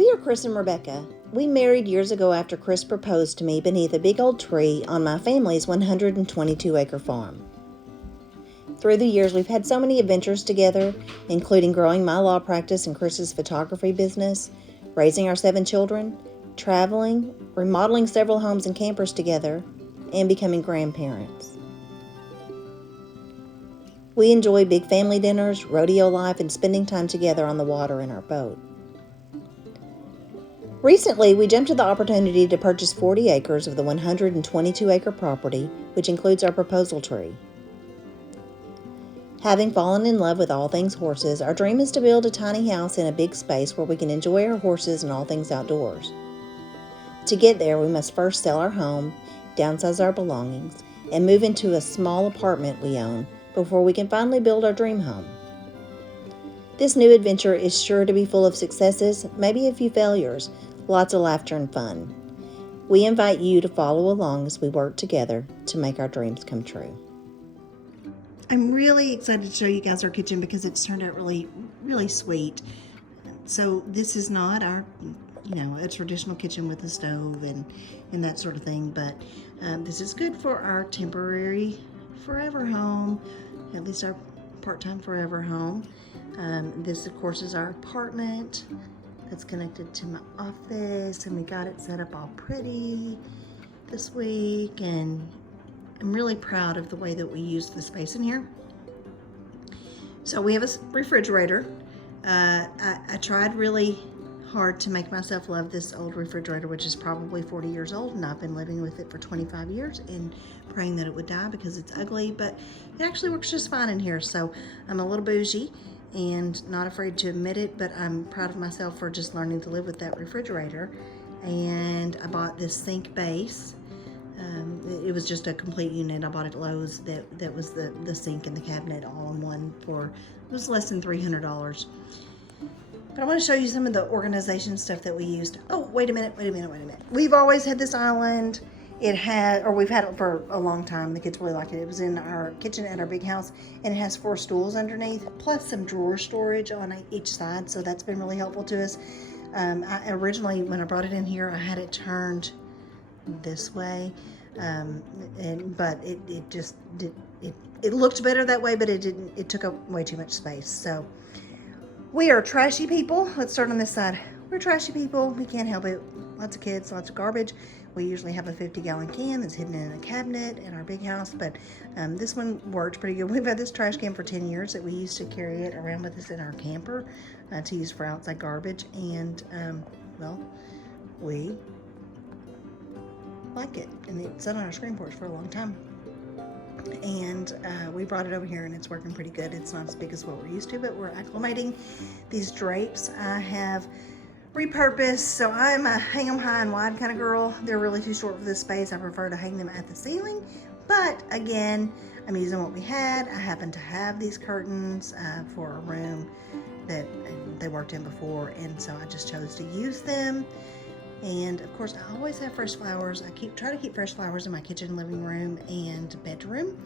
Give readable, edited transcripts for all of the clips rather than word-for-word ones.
We are Chris and Rebecca. We married years ago after Chris proposed to me beneath a big old tree on my family's 122-acre farm. Through the years, we've had so many adventures together, including growing my law practice and Chris's photography business, raising our 7 children, traveling, remodeling several homes and campers together, and becoming grandparents. We enjoy big family dinners, rodeo life, and spending time together on the water in our boat. Recently, we jumped at the opportunity to purchase 40 acres of the 122-acre property, which includes our proposal tree. Having fallen in love with all things horses, our dream is to build a tiny house in a big space where we can enjoy our horses and all things outdoors. To get there, we must first sell our home, downsize our belongings, and move into a small apartment we own before we can finally build our dream home. This new adventure is sure to be full of successes, maybe a few failures, lots of laughter and fun. We invite you to follow along as we work together to make our dreams come true. I'm really excited to show you guys our kitchen because it's turned out really, really sweet. So this is not our, a traditional kitchen with a stove and that sort of thing, but this is good for our temporary forever home, at least our part-time forever home. This, of course, is our apartment that's connected to my office, and we got it set up all pretty this week, and I'm really proud of the way that we used the space in here. So we have a refrigerator. I tried really hard to make myself love this old refrigerator, which is probably 40 years old, and I've been living with it for 25 years and praying that it would die because it's ugly, but it actually works just fine in here. So I'm a little bougie and not afraid to admit it, but I'm proud of myself for just learning to live with that refrigerator. And I bought this sink base. It was just a complete unit. I bought it at Lowe's. That was the sink and the cabinet all in one for, it was less than $300. But I want to show you some of the organization stuff that we used. Oh, wait a minute. We've always had this island. We've had it for a long time. The kids really like it. It was in our kitchen at our big house, and it has 4 stools underneath, plus some drawer storage on each side, so that's been really helpful to us. I originally, when I brought it in here, I had it turned this way, but it looked better that way, but it took up way too much space. So we are trashy people. Let's start on this side. We're trashy people. We can't help it. Lots of kids, lots of garbage. We usually have a 50-gallon can that's hidden in a cabinet in our big house, but this one worked pretty good. We've had this trash can for 10 years that we used to carry it around with us in our camper to use for outside garbage, and we like it, and it sat on our screen porch for a long time. And we brought it over here, and it's working pretty good. It's not as big as what we're used to, but we're acclimating. These drapes I have repurposed, so I'm a hang them high and wide kind of girl. They're really too short for this space. I prefer to hang them at the ceiling, but again, I'm using what we had. I happen to have these curtains for a room that they worked in before, and so I just chose to use them. And of course, I always have fresh flowers. I try to keep fresh flowers in my kitchen, living room, and bedroom.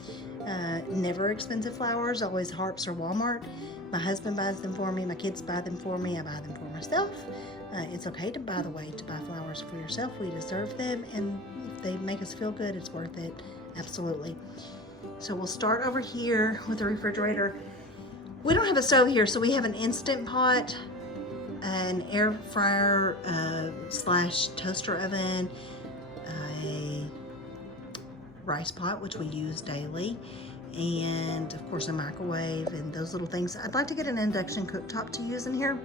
Never expensive flowers, always Harps or Walmart. My husband buys them for me. My kids buy them for me. I buy them for myself. It's okay to buy flowers for yourself. We deserve them, and if they make us feel good, it's worth it. Absolutely. So we'll start over here with the refrigerator. We don't have a stove here, so we have an Instant Pot, an air fryer / toaster oven, a rice pot, which we use daily, and of course a microwave and those little things. I'd like to get an induction cooktop to use in here.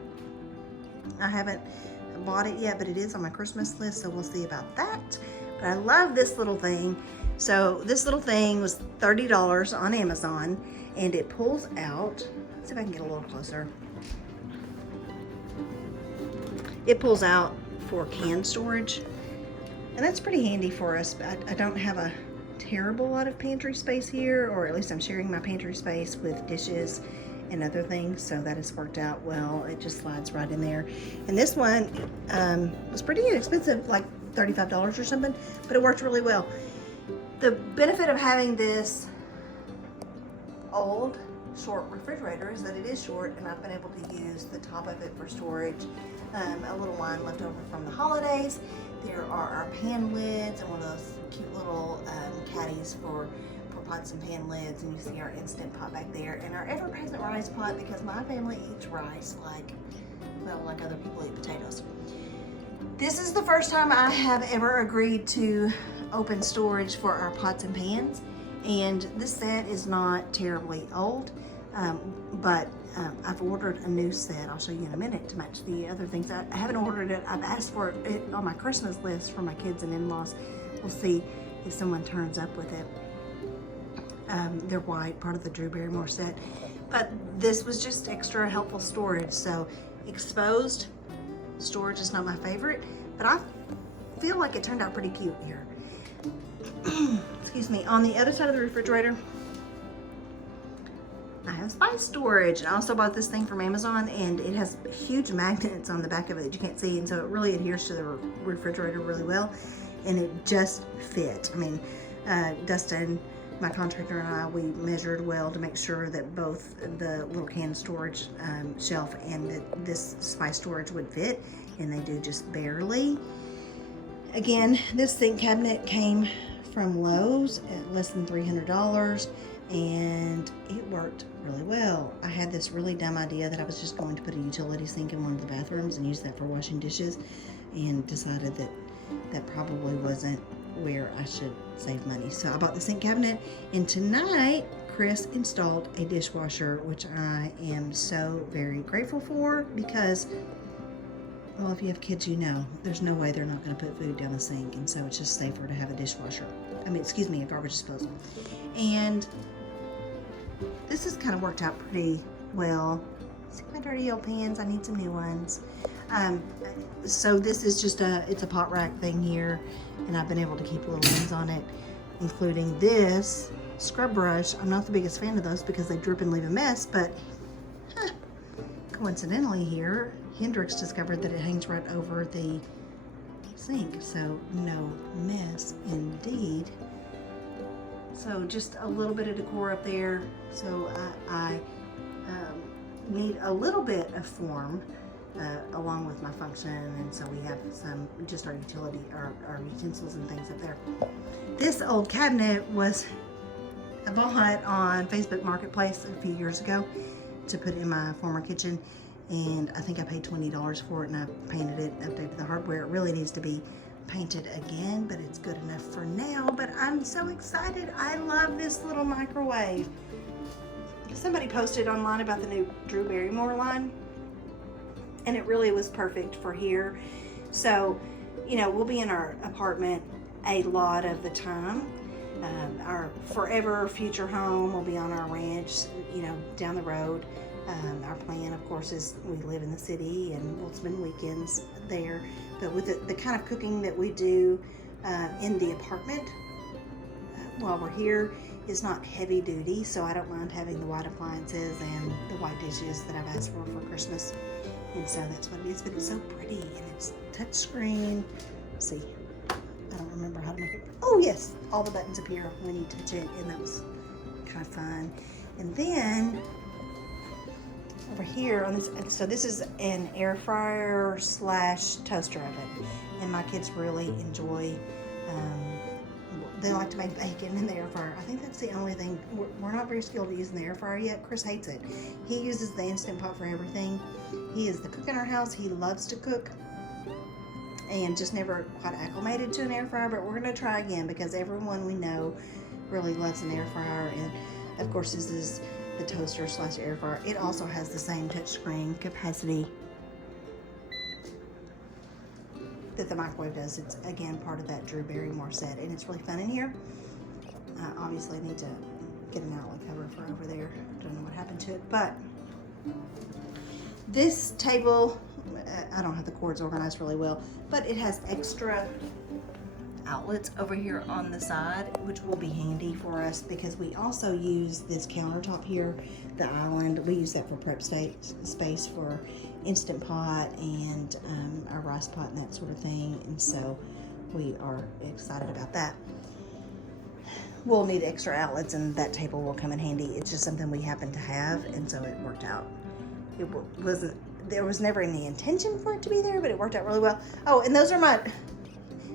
I haven't bought it yet, but it is on my Christmas list, so we'll see about that. But I love this little thing. So this little thing was $30 on Amazon, and it pulls out. Let's see if I can get a little closer. It pulls out for can storage, and that's pretty handy for us. I don't have a terrible lot of pantry space here, or at least I'm sharing my pantry space with dishes and other things, so that has worked out well. It just slides right in there. And this one was pretty inexpensive, like $35 or something, but it worked really well. The benefit of having this old short refrigerator is that it is short, and I've been able to use the top of it for storage. a little wine left over from the holidays. There are our pan lids and one of those cute little caddies for pots and pan lids, and you see our Instant Pot back there, and our ever-present rice pot because my family eats rice like other people eat potatoes. This is the first time I have ever agreed to open storage for our pots and pans, and this set is not terribly old, but I've ordered a new set. I'll show you in a minute to match the other things. I haven't ordered it. I've asked for it on my Christmas list for my kids and in-laws. We'll see if someone turns up with it. They're white, part of the Drew Barrymore set, but this was just extra helpful storage. So exposed storage is not my favorite, but I feel like it turned out pretty cute here. Excuse me. On the other side of the refrigerator, I have spice storage. I also bought this thing from Amazon, and it has huge magnets on the back of it that you can't see, and so it really adheres to the refrigerator really well, and it just fit. I mean, Dustin, my contractor, and I, we measured well to make sure that both the little can storage shelf and this spice storage would fit, and they do just barely. Again, this sink cabinet came from Lowe's at less than $300, and it worked really well. I had this really dumb idea that I was just going to put a utility sink in one of the bathrooms and use that for washing dishes, and decided that that probably wasn't where I should save money. So I bought the sink cabinet, and tonight Chris installed a dishwasher, which I am so very grateful for because, well, if you have kids, you know, there's no way they're not going to put food down the sink, and so it's just safer to have a dishwasher. I mean, excuse me, a garbage disposal. And this has kind of worked out pretty well. See my dirty old pans? I need some new ones. So this is just it's a pot rack thing here, and I've been able to keep little things on it, including this scrub brush. I'm not the biggest fan of those because they drip and leave a mess, but coincidentally here, Hendrix discovered that it hangs right over the sink, so no mess indeed. So just a little bit of decor up there. So I need a little bit of form along with my function, and so we have some, just our utility, our utensils and things up there. This old cabinet I bought on Facebook Marketplace a few years ago to put in my former kitchen, and I think I paid $20 for it, and I painted it, updated the hardware. It really needs to be painted again, but it's good enough for now. But I'm so excited. I love this little microwave. Somebody posted online about the new Drew Barrymore line, and it really was perfect for here. So, you know, we'll be in our apartment a lot of the time. Our forever future home will be on our ranch, you know, down the road. Our plan, of course, is we live in the city and we'll spend weekends there. But with the kind of cooking that we do in the apartment while we're here is not heavy duty, so I don't mind having the white appliances and the white dishes that I've asked for Christmas. And so that's what it is. But it's so pretty, and it's touchscreen. Let's see, I don't remember how to make it. Oh yes, all the buttons appear when you touch it, and that was kind of fun. And then over here on this, so this is an air fryer / toaster oven, and my kids really enjoy, they like to make bacon in the air fryer. I think that's the only thing. We're not very skilled at using the air fryer yet. Chris hates it. He uses the Instant Pot for everything. He is the cook in our house. He loves to cook and just never quite acclimated to an air fryer, but we're going to try again because everyone we know really loves an air fryer. And of course, this is the toaster / air fryer. It also has the same touchscreen capacity that the microwave does. It's again part of that Drew Barrymore set, and it's really fun in here. Obviously I need to get an outlet cover for over there. Don't know what happened to it, but this table, I don't have the cords organized really well, but it has extra outlets over here on the side, which will be handy for us because we also use this countertop here, the island. We use that for prep space for Instant Pot and our rice pot and that sort of thing, and so we are excited about that. We'll need extra outlets, and that table will come in handy. It's just something we happen to have, and so it worked out. It wasn't there was never any intention for it to be there, but it worked out really well. Oh, and those are my,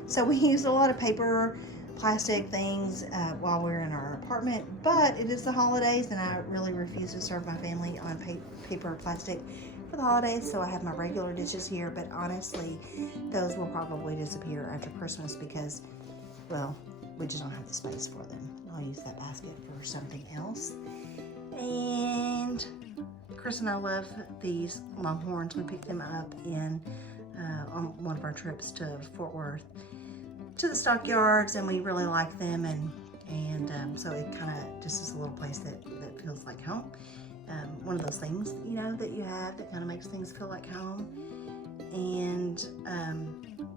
so we used a lot of paper, plastic things while we were in our apartment, but it is the holidays and I really refuse to serve my family on paper or plastic for the holidays, so I have my regular dishes here, but honestly, those will probably disappear after Christmas because, well, we just don't have the space for them. I'll use that basket for something else. And Chris and I love these Longhorns. We picked them up on one of our trips to Fort Worth to the stockyards, and we really like them, and so it kind of just is a little place that feels like home. One of those things, you know, that you have that kind of makes things feel like home, and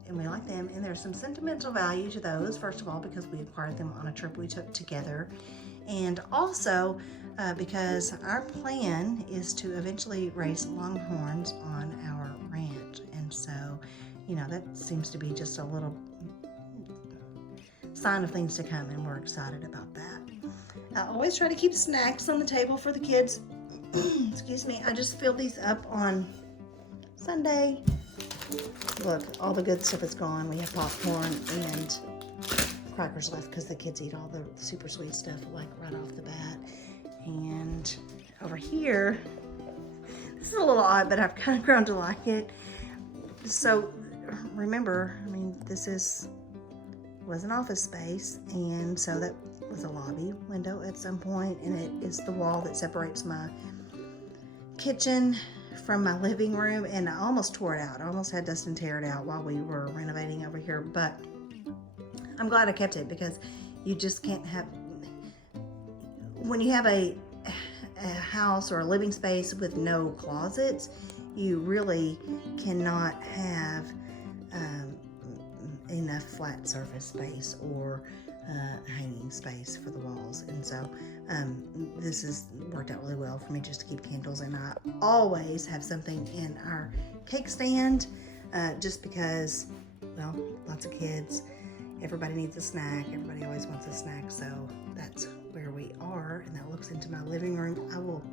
we like them. And there's some sentimental value to those. First of all, because we acquired them on a trip we took together, and also because our plan is to eventually raise Longhorns on our ranch, and so, you know, that seems to be just a little sign of things to come, and we're excited about that. I always try to keep snacks on the table for the kids. Excuse me, I just filled these up on Sunday. Look, all the good stuff is gone. We have popcorn and crackers left because the kids eat all the super sweet stuff like right off the bat. And over here, this is a little odd, but I've kind of grown to like it. So remember, I mean, this was an office space, and so that was a lobby window at some point, and it is the wall that separates my kitchen from my living room, and I almost tore it out. I almost had Dustin tear it out while we were renovating over here, but I'm glad I kept it because you just can't have, when you have a house or a living space with no closets, you really cannot have enough flat surface space or hanging space for the walls, and so this has worked out really well for me just to keep candles. And I always have something in our cake stand just because, well, lots of kids, everybody needs a snack, everybody always wants a snack, so that's where we are, and that looks into my living room. I will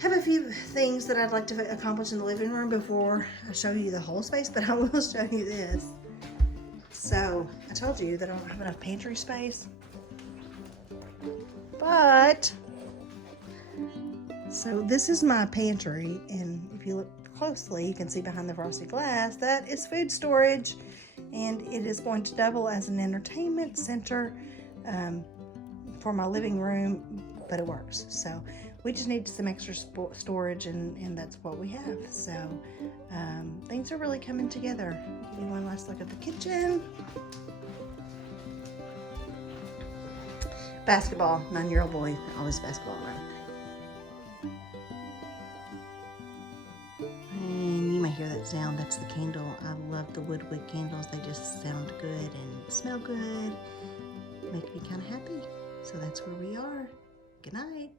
have a few things that I'd like to accomplish in the living room before I show you the whole space, but I will show you this. So I told you that I don't have enough pantry space, but so this is my pantry, and if you look closely, you can see behind the frosted glass that is food storage, and it is going to double as an entertainment center for my living room, but it works. So we just need some extra storage, and that's what we have. So things are really coming together. Give you one last look at the kitchen. Basketball, 9-year-old boy, always basketball around. And you may hear that sound, that's the candle. I love the woodwick candles. They just sound good and smell good, make me kind of happy. So that's where we are. Good night.